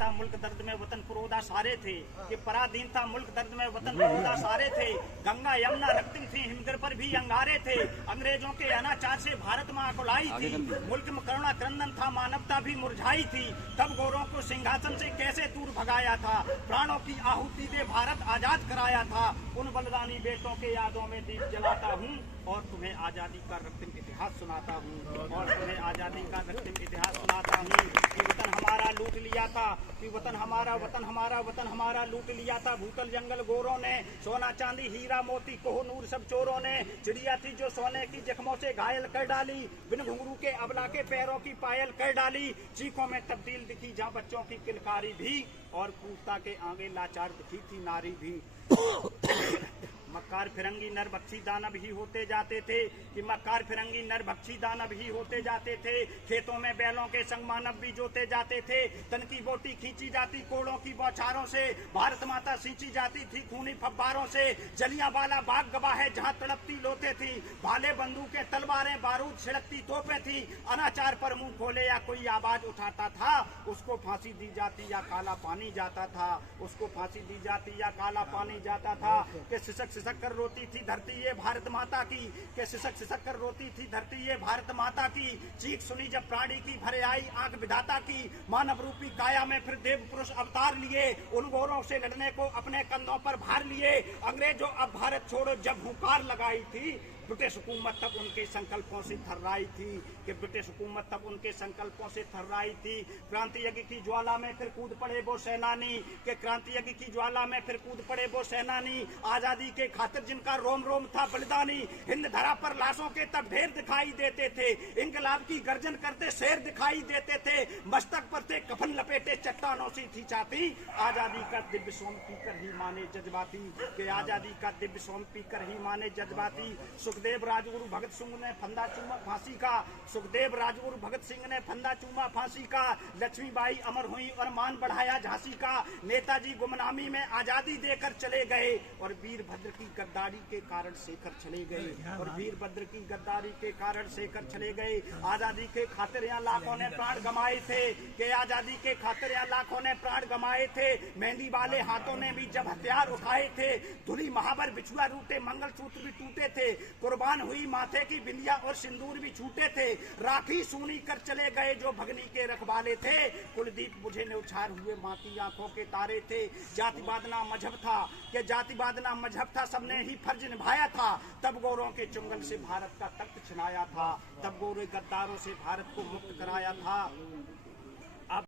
था मुल्क दर्द में वतन पुरोदा सारे थे, कि पराधीन था मुल्क दर्द में वतन पुरोदा सारे थे। गंगा यमुना रक्तिम थी, हिमगिर पर भी अंगारे थे। अंग्रेजों के अनाचार से भारत माँ कुलाई थी, मुल्क में करुणा क्रंदन था, मानवता भी मुरझाई थी। तब गोरों को सिंहासन से कैसे दूर भगाया था, प्राणों की आहुति दे भारत आजाद कराया था। उन बलिदानी बेटों के यादों में दीप जलाता हूँ और तुम्हें आजादी का रक्तिम इतिहास सुनाता हूँ, और तुम्हें आजादी का रक्तिम इतिहास सुनाता हूँ। कि वतन हमारा लूट लिया था, कि वतन हमारा वतन हमारा लूट लिया था। भूतल जंगल गोरों ने, सोना चांदी हीरा मोती कोहनूर सब चोरों ने। चिड़िया थी जो सोने की जख्मों से घायल कर डाली, बिन घुंघरू के अबला के पैरों की पायल कर डाली। चीखों में तब्दील दिखी जहाँ बच्चों की किलकारी भी, और क्रूरता के आगे लाचार दिखी थी नारी भी। मक्कार फिरंगी नर बख्शी दानव ही होते जाते थे, कि मक्कार फिरंगी नर बख्शी दानव ही होते जाते थे। खेतों में बैलों के संग मानव भी जोते जाते थे, तन की बोटी खींची जाती कोड़ों की बौछारों से। भारत माता सींची जाती थी खूनी फब्बारों से। जलियांवाला बाग गवाह है जहाँ तड़पती लोते थी, भाले बंदूकें तलवारें बारूद छिड़कती तोपें थी। अनाचार पर मुंह खोले या कोई आवाज उठाता था, उसको फांसी दी जाती या काला पानी जाता था, उसको फांसी दी जाती या काला पानी जाता था। कि सिसक सिसक कर रोती थी धरती ये भारत माता की, के सिसक सिसक कर रोती थी धरती ये भारत माता की। चीख सुनी जब प्राणी की भरे आई आंख विधाता की, मानव रूपी काया में फिर देव पुरुष अवतार लिए। उन गोरों से लड़ने को अपने कंधों पर भार लिए। अंग्रेजों अब भारत छोड़ो जब हुंकार लगाई थी, ब्रिटिश हुकूमत तब उनके संकल्पों से थर्राई थी, कि ब्रिटिश हुकूमत तब उनके संकल्पों से थर्राई थी। क्रांति यज्ञ की ज्वाला में फिर कूद पड़े वो सेनानी, के क्रांति यज्ञ की ज्वाला में फिर कूद पड़े वो सेनानी। आजादी के खातिर जिनका रोम रोम था बलिदानी, हिंद धरा पर लाशों के तब ढेर दिखाई देते थे। इंकलाब की गर्जन करते शेर दिखाई देते थे, मस्तक पर थे कफन लपेटे चट्टानों से थी छाती। आजादी का दिव्य सोम पीकर ही माने जज्बाती, के आजादी का दिव्य सोम पीकर ही माने जज्बाती। सुखदेव राजगुरु भगत सिंह ने फंदा चूमा फांसी का, सुखदेव राजगुरु भगत सिंह ने फंदा चूमा फांसी का। लक्ष्मीबाई अमर हुई और मान बढ़ाया झांसी का। नेताजी गुमनामी में आजादी देकर चले गए, और वीरभद्र की गद्दारी के कारण शेखर चले गए, और वीरभद्र की गद्दारी के कारण शेखर चले गए। आजादी के खातिर यहाँ लाखों ने प्राण गंवाए थे, कि आजादी के खातिर यहाँ लाखों ने प्राण गंवाए थे। मेहंदी वाले हाथों ने भी जब हथियार उठाए थे, धुली महावर बिछुआ रूटे मंगलसूत्र भी टूटे थे। कुर्बान हुई माथे की बिंदिया और सिंदूर भी छूटे थे। राखी सूनी कर चले गए जो भगनी के रखवाले थे, कुलदीप बुझे न्यौछार हुए माँ की आंखों के तारे थे। जातिवाद ना मजहब था, कि जातिवाद ना मजहब था, सबने ही फर्ज निभाया था। तब गोरों के चुंगल से भारत का तख्त छिनाया था, तब गोरे गद्दारों से भारत को मुक्त कराया था।